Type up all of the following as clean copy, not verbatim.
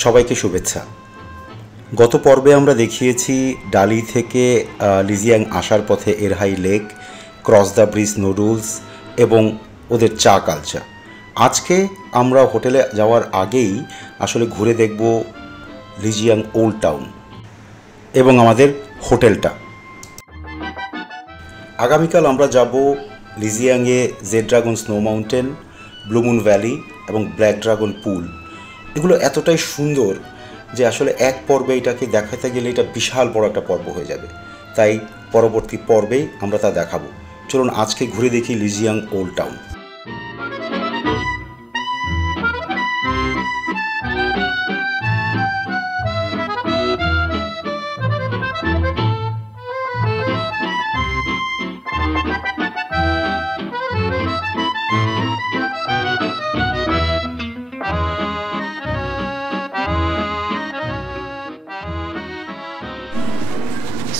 সবাইকে শুভেচ্ছা। গত পর্বে আমরা দেখিয়েছি ডালি থেকে লিজিয়াং আসার পথে Erhai Lake, cross the bridge noodles এবং ওদের চা কালচার। আজকে আমরা হোটেলে যাওয়ার আগেই আসলে ঘুরে দেখব লিজিয়াং ওল্ড টাউন এবং আমাদের হোটেলটা। আগামীকাল আমরা যাব লিজিয়াংয়ে Jade Dragon Snow Mountain, Blue Moon Valley এবং ব্ল্যাক ড্রাগন পুল। এগুলো এতটাই সুন্দর যে আসলে এক পর্বে এটাকে দেখাতে গেলে এটা বিশাল বড় একটা পর্ব হয়ে যাবে, তাই পরবর্তী পর্বেই আমরা তা দেখাবো। চলুন আজকে ঘুরে দেখি লিজিয়াং ওল্ড টাউন।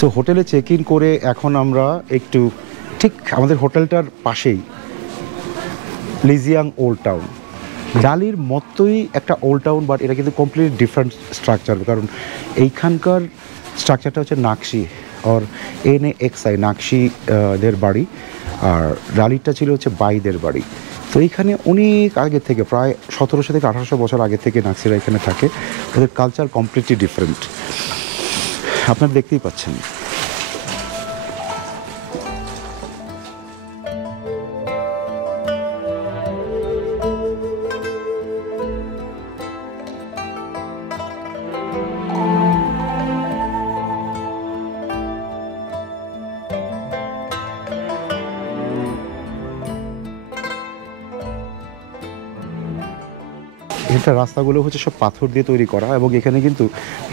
সো হোটেলে চেক ইন করে এখন আমরা একটু ঠিক আমাদের হোটেলটার পাশেই লিজিয়াং ওল্ড টাউন। ডালির মতোই একটা ওল্ড টাউন, বাট এটা কিন্তু কমপ্লিট ডিফারেন্ট স্ট্রাকচার, কারণ এইখানকার স্ট্রাকচারটা হচ্ছে নাকশি অর NAXI, নাকশিদের বাড়ি, আর ডালিরটা ছিল হচ্ছে বাইদের বাড়ি। তো এইখানে অনেক আগে থেকে, প্রায় 1700 থেকে 1800 বছর আগে থেকে নাকশিরা এখানে থাকে। ওদের কালচার কমপ্লিটলি ডিফারেন্ট, আপনারা দেখতেই পাচ্ছেন। এখানকার রাস্তাগুলো হচ্ছে সব পাথর দিয়ে তৈরি করা, এবং এখানে কিন্তু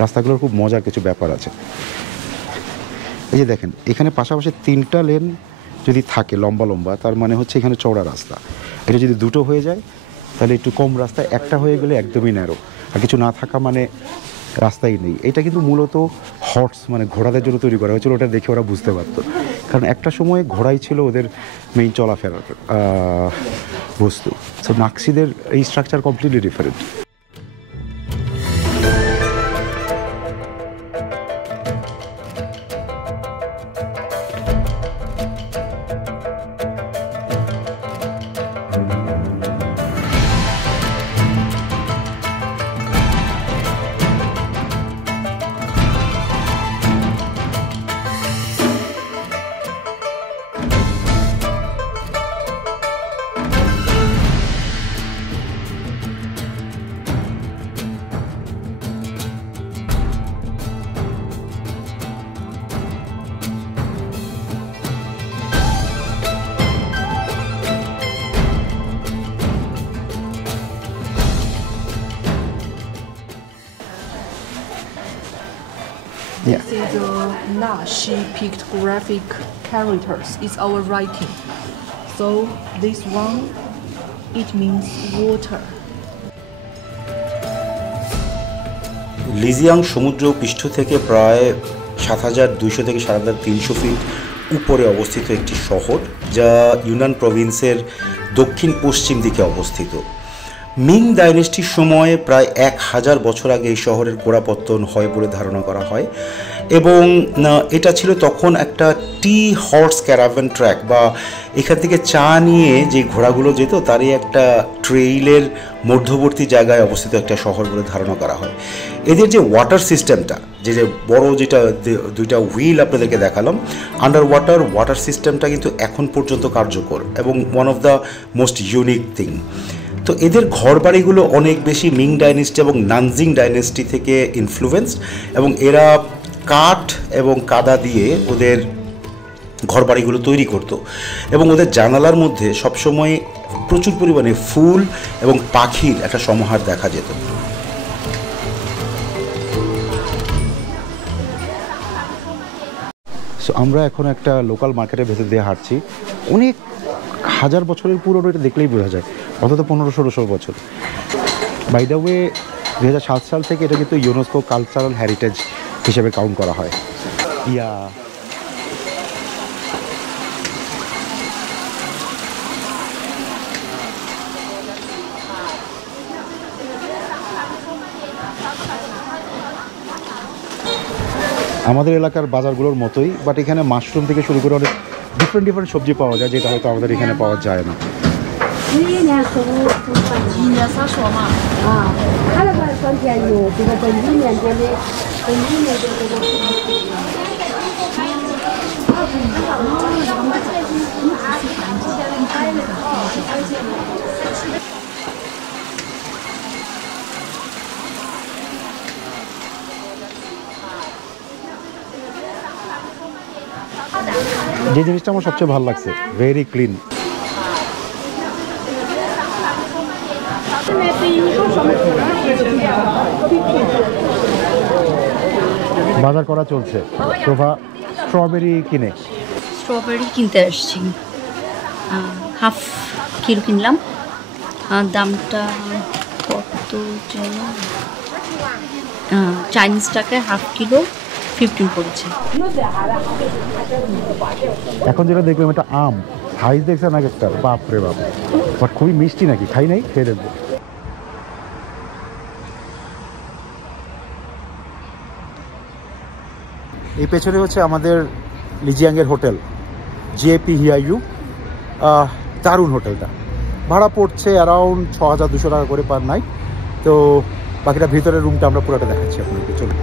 রাস্তাগুলোর খুব মজার কিছু ব্যাপার আছে। এই যে দেখেন, এখানে পাশাপাশি 3টা লেন যদি থাকে লম্বা লম্বা, তার মানে হচ্ছে এখানে চওড়া রাস্তা। এটা যদি 2টো হয়ে যায় তাহলে একটু কম রাস্তা, একটা হয়ে গেলে একদমই ন্যারো, আর কিছু না থাকা মানে রাস্তাই নেই। এটা কিন্তু মূলত হর্স মানে ঘোড়াদের জন্য তৈরি করা হয়েছিল, ওটা দেখে ওরা বুঝতে পারতো, কারণ একটা সময় ঘোড়াই ছিল ওদের মেইন চলাফেরার বস্তু। সো নাকশিদের এই structure completely different. This is the Nashi pictographic characters. It's our writing. So this one, it means water. লিজিয়াং সমুদ্র পৃষ্ঠ থেকে প্রায় 7200 থেকে 7300 ফিট উপরে অবস্থিত একটি শহর, যা ইউনান প্রভিন্সের দক্ষিণ পশ্চিম দিকে অবস্থিত। মিং ডাইনেস্টির সময়ে প্রায় 1000 বছর আগে এই শহরের গোড়াপত্তন হয় বলে ধারণা করা হয়, এবং এটা ছিল তখন একটা টি হর্স ক্যারাভ্যান ট্র্যাক, বা এখান থেকে চা নিয়ে যে ঘোড়াগুলো যেত তারই একটা ট্রেইলের মধ্যবর্তী জায়গায় অবস্থিত একটা শহর বলে ধারণা করা হয়। এদের যে ওয়াটার সিস্টেমটা, যে বড় যেটা 2টা হুইল আপনাদেরকে দেখালাম, আন্ডার ওয়াটার সিস্টেমটা কিন্তু এখন পর্যন্ত কার্যকর এবং one of the most unique thing. তো এদের ঘরবাড়িগুলো অনেক বেশি মিং ডাইনেস্টি এবং নানজিং ডাইনেস্টি থেকে ইনফ্লুয়েন্সড, এবং এরা কাঠ এবং কাদা দিয়ে ওদের ঘরবাড়িগুলো তৈরি করত, এবং ওদের জানালার মধ্যে সবসময় প্রচুর পরিমাণে ফুল এবং পাখির একটা সমাহার দেখা যেত। সো আমরা এখন একটা লোকাল মার্কেটের ভেতর দিয়ে হাঁটছি। অনেক হাজার বছরের পুরনো, এটা দেখলেই বোঝা যায়, অন্তত 1500-1600 বছর। বাই দ্য ওয়ে 2007 সাল থেকে এটা কিন্তু ইউনেস্কো কালচারাল হেরিটেজ হিসেবে কাউন্ট করা হয়। ইয়া আমাদের এলাকার বাজারগুলোর মতোই, বাট এখানে মাশরুম থেকে শুরু করে অনেক ডিফারেন্ট সবজি পাওয়া যায়, যেটা হয়তো আমাদের এখানে পাওয়া যায় না। যে জিনিসটা আমার সবচেয়ে ভালো লাগছে, ভেরি ক্লিন। বাজার করা চলছে। শোভা স্ট্রবেরি কিনে স্ট্রবেরি কিনতে আসছি, হাফ কিলো কিনলাম। দামটা কত যেন, চাইনিজ টাকায় হাফ কিলো 15 পড়েছে। এখন যেটা দেখলাম এটা আম, সাইজ দেখছেন এক একটা, বাপ রে বাপ, বাট খুবই মিষ্টি নাকি, খাই নাই, খেয়ে দেখবো। এই পেছনে হচ্ছে আমাদের লিজিয়াংয়ের হোটেল জেপি হিয়াইউ। দারুণ হোটেলটা, ভাড়া পড়ছে অ্যারাউন্ড 6200 টাকা করে পার নাইট। তো বাকিটা ভিতরের রুমটা আমরা পুরোটা দেখাচ্ছি আপনাকে, চলুন।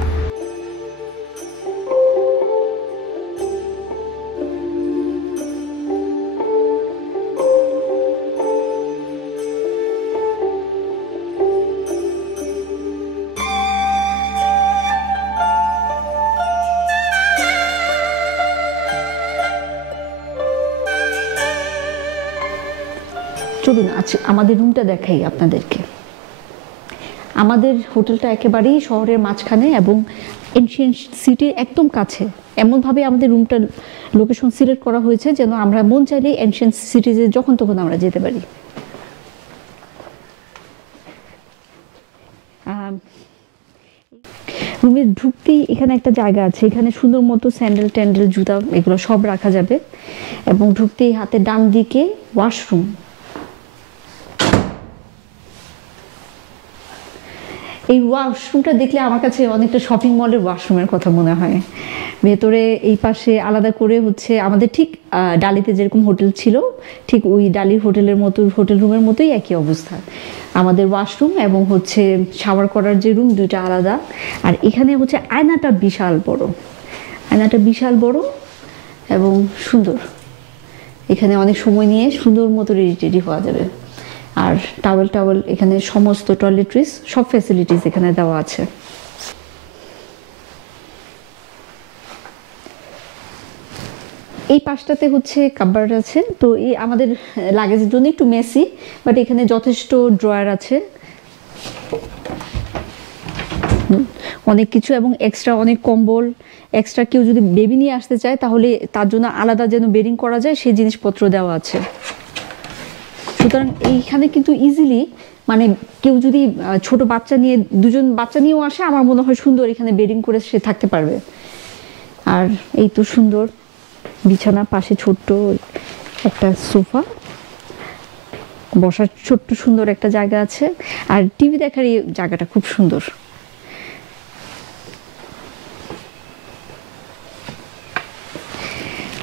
চলুন আচ্ছা আমাদের রুমটা দেখাই আপনাদেরকে। আমাদের হোটেলটা একেবারেই শহরের মাঝখানে এবং এনশিয়েন্ট সিটির একদম কাছে। এমনভাবে আমাদের রুমটা লোকেশন সিলেক্ট করা হয়েছে যেন আমরা মন চাইলে এনশিয়েন্ট সিটিজে যখন তখন আমরা যেতে পারি। রুমে ঢুকতেই এখানে একটা জায়গা আছে, এখানে সুন্দর মতো স্যান্ডেল ট্যান্ডেল জুতা এগুলো সব রাখা যাবে। এবং ঢুকতেই হাতে ডান দিকে ওয়াশরুম। এই ওয়াশরুমটা দেখলে আমার কাছে অনেকটা শপিং মলের ওয়াশরুমের কথা মনে হয়। ভেতরে এই পাশে আলাদা করে হচ্ছে আমাদের ঠিক ডালিতে যেরকম হোটেল ছিল ঠিক ওই ডালির হোটেলের মতো, হোটেল রুমের মতোই একই অবস্থা। আমাদের ওয়াশরুম এবং হচ্ছে শাওয়ার করার যে রুম দুইটা আলাদা। আর এখানে হচ্ছে আয়নাটা বিশাল বড়, আয়নাটা বিশাল বড় এবং সুন্দর। এখানে অনেক সময় নিয়ে সুন্দর মতো রেডি হওয়া যাবে। আর টাওয়েল এখানে সমস্ত টয়লেট্রিজ সব ফ্যাসিলিটিস এখানে দেওয়া আছে। এই পাশটাতে হচ্ছে কাপবোর্ড আছে, তো এই আমাদের লাগেজের জন্য একটু মেসি, বাট এখানে যথেষ্ট ড্রয়ার আছে, অনেক কিছু এবং এক্সট্রা অনেক কম্বল। এক্সট্রা কেউ যদি বেবি নিয়ে আসতে চায় তাহলে তার জন্য আলাদা যেন বেডিং করা যায় সেই জিনিসপত্র দেওয়া আছে। সুতরাং এইখানে কিন্তু ইজিলি মানে কেউ যদি ছোট বাচ্চা নিয়ে, দুজন বাচ্চা নিয়েও আসে, আমার মনে হয় সুন্দর এখানে বেডিং করে সে থাকতে পারবে। আর এই তো সুন্দর বিছানা, পাশে ছোট্ট একটা সোফা, বসার ছোট্ট সুন্দর একটা জায়গা আছে। আর টিভি দেখার এই জায়গাটা খুব সুন্দর।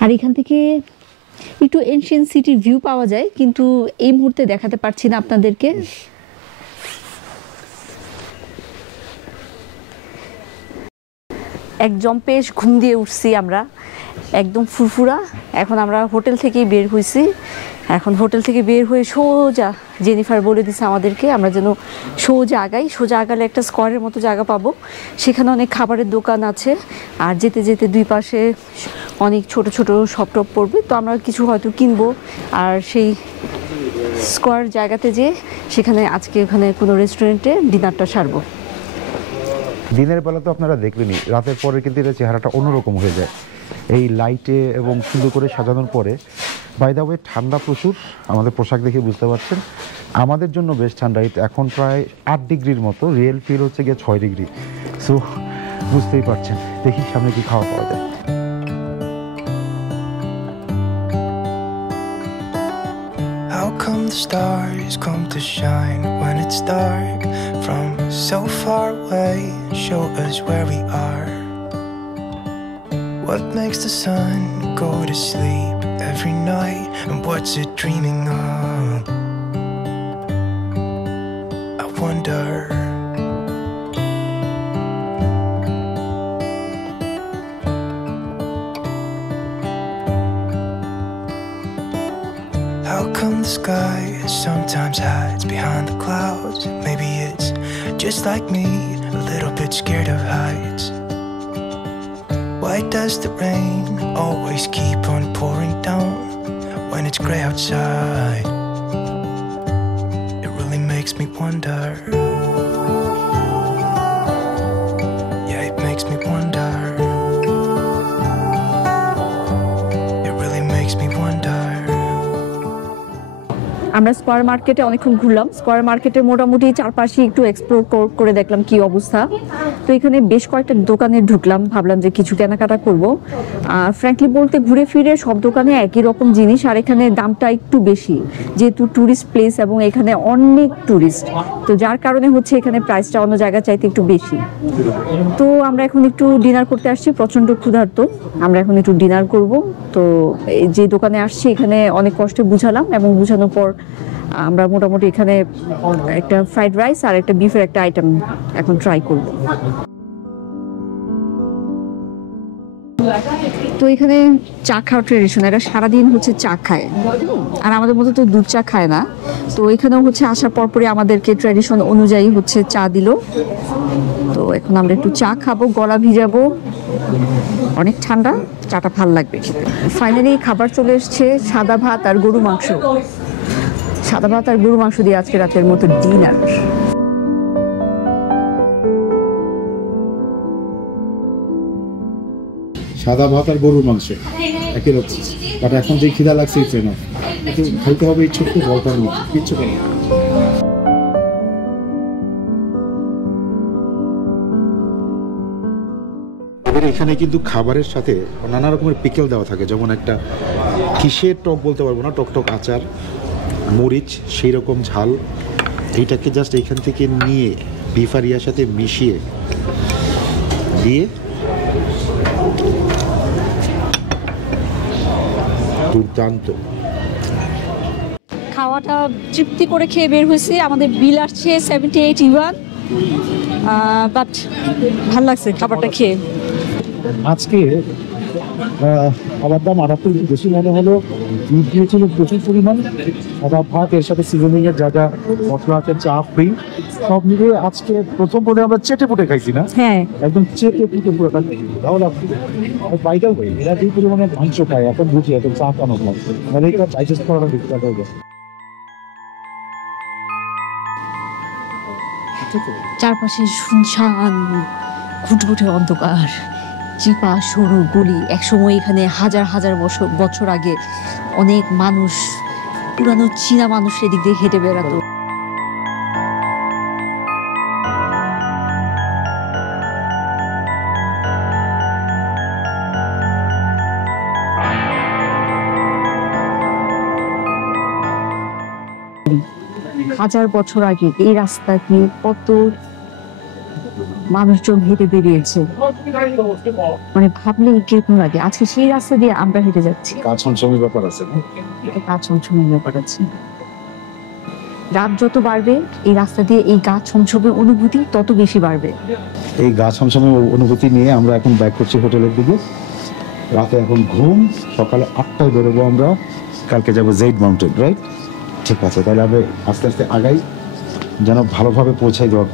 আর এখান থেকে একটু এনশিয়েন্ট সিটির ভিউ পাওয়া যায়, কিন্তু এই মুহূর্তে দেখাতে পারছি না আপনাদেরকে। এক জম্পে ঘুম দিয়ে উঠছি আমরা, একদম ফুরফুরা। এখন আমরা হোটেল থেকেই বের হয়েছি। এখন হোটেল থেকে বের হয়ে সোজা জেনিফার বলে দিছে আমাদেরকে আমরা যেন সোজা আগাই। সোজা আগালে একটা স্কোয়ারের মতো জায়গা পাবো, সেখানে অনেক খাবারের দোকান আছে। আর যেতে যেতে দুই পাশে অনেক ছোট ছোট শপ টপ পড়বে, তো আমরা কিছু হয়তো কিনবো। আর সেই স্কোয়ার জায়গাতে যে সেখানে আজকে ওখানে কোনো রেস্টুরেন্টে ডিনারটা সারবো। দিনের বেলা তো আপনারা দেখলেনই, রাতের পরে কিন্তু এটা চেহারাটা অন্যরকম হয়ে যায় এই লাইটে এবং সুন্দর করে সাজানোর পরে। বাই দ্য ওয়ে ঠান্ডা প্রচুর, আমাদের পোশাক দেখে বুঝতে পারছেন। আমাদের জন্য বেশ ঠান্ডা, এখন প্রায় 8 ডিগ্রির মতো, রিয়েল ফিল হচ্ছে গিয়ে 6 ডিগ্রি। সো বুঝতেই পারছেন, দেখি সামনে কি খাওয়া পাওয়া যায়। How come the stars come to shine when it's dark from so far away? Show us where we are. What makes the sun go to sleep every night? And what's it dreaming of? I wonder. How come the sky sometimes hides behind the clouds? Maybe it's just like me, a little bit scared of heights. Why does the rain always keep on pouring down when it's gray outside? It really makes me wonder. Yeah, it makes me wonder. It really makes me wonder. আমরা square মার্কেটে অনেকক্ষণ ঘুরলাম। Square মার্কেটে মোটামুটি চারপাশে একটু explore করে দেখলাম কি অবস্থা। তো এখানে বেশ কয়েকটা দোকানে ঢুকলাম, ভাবলাম যে কিছু কেনাকাটা করব। ফ্র্যাঙ্কলি বলতে ঘুরে ফিরে সব দোকানে একই রকম জিনিস, আর এখানে দামটা একটু বেশি যেহেতু ট্যুরিস্ট প্লেস এবং এখানে অনেক ট্যুরিস্ট, তো যার কারণে হচ্ছে এখানে প্রাইসটা অন্য জায়গা চাইতে একটু বেশি। তো আমরা এখন একটু ডিনার করতে আসছি, প্রচণ্ড ক্ষুধার্ত, আমরা এখন একটু ডিনার করব। তো যে দোকানে আসছি এখানে অনেক কষ্টে বুঝালাম এবং বুঝানোর পর আমরা মোটামুটি এখানে একটা ফ্রাইড রাইস আর একটা বিফের একটা আইটেম এখন ট্রাই করব। তো এখানে চা খাওয়ার ট্রেডিশন, এটা সারাদিন হচ্ছে চা খায়, আর আমাদের মতো তো দুধ চা খায় না। তো এখানেও হচ্ছে আসার পরপরই আমাদেরকে ট্রেডিশন অনুযায়ী হচ্ছে চা দিল। তো এখন আমরা একটু চা খাবো, গলা ভিজাবো, অনেক ঠান্ডা, চাটা ভাল লাগবে। ফাইনালি খাবার চলে এসছে, সাদা ভাত আর গরু মাংস। সাদা ভাত আর গরু মাংস দিয়ে আজকে রাতের মতো ডিনার। সাদা ভাত আর গরুর মাংস একই রকম, বাট এখন যে খিদা লাগছে ইচ্ছে না, একটু খাইতে হবে এই ছোট্ট বলটার মধ্যে, কিচ্ছু করে না। এখানে কিন্তু খাবারের সাথে নানা রকমের পিকেল দেওয়া থাকে, যেমন একটা কিসের টক বলতে পারবো না, টকটক আচার, মরিচ, সেই রকম ঝাল। এইটাকে জাস্ট এইখান থেকে নিয়ে বিফারিয়ার সাথে মিশিয়ে দিয়ে দুর্দান্ত। খাওয়াটা তৃপ্তি করে খেয়ে বের হয়েছে, আমাদের বিল আসছে 78 ইউয়ান, বাট ভালো লাগছে খাবারটা খেয়ে। আজকে খাবার দাম আরাত্মক বেশি মনে হলো, দুধ দিয়েছিল প্রচুর পরিমাণ, সাদা ভাত, এর সাথে সিজনিং এর যা যা মশলা আছে, চা ফ্রি, সব মিলিয়ে আজকে প্রথম পরে আমরা চেটে পুটে খাইছি না, হ্যাঁ একদম চেটে পুটে পুরো তাহলে বাইকাল হয়ে এরা যে পরিমাণে মাংস খায় এখন বুঝি এখন চা কেন খায়, মানে এটা ডাইজেস্ট করাটা বিখ্যাত হয়ে যায়। চারপাশে শুনশান ঘুটঘুটে অন্ধকার, চিপা সরু গলি। একসময় এখানে হাজার হাজার বছর আগে অনেক মানুষ, পুরানো চীনা মানুষ এদিক দিয়ে হেঁটে বেড়াতো। হাজার বছর আগে এই রাস্তা দিয়ে কত মানুষজন হেঁটে বেরিয়েছে, মানে ভাবলে কিরকম লাগে। আজকে সেই রাস্তা দিয়ে আমরা হেঁটে যাচ্ছি, কাজ ছমছমের ব্যাপার আছে, কাজ ছমছমের ব্যাপার আছে। রাত যত বাড়বে এই রাস্তা দিয়ে এই গা ছমছমের অনুভূতি তত বেশি বাড়বে। এই গা ছমছমের অনুভূতি নিয়ে আমরা এখন ব্যাক করছি হোটেলের দিকে। রাতে এখন ঘুম, সকালে 8টায় বেরোবো আমরা, কালকে যাবো জেড মাউন্টেন, রাইট? ঠিক আছে, তাহলে আমরা আস্তে আস্তে আগাই যেন ভালোভাবে পৌঁছাই দেওয়া।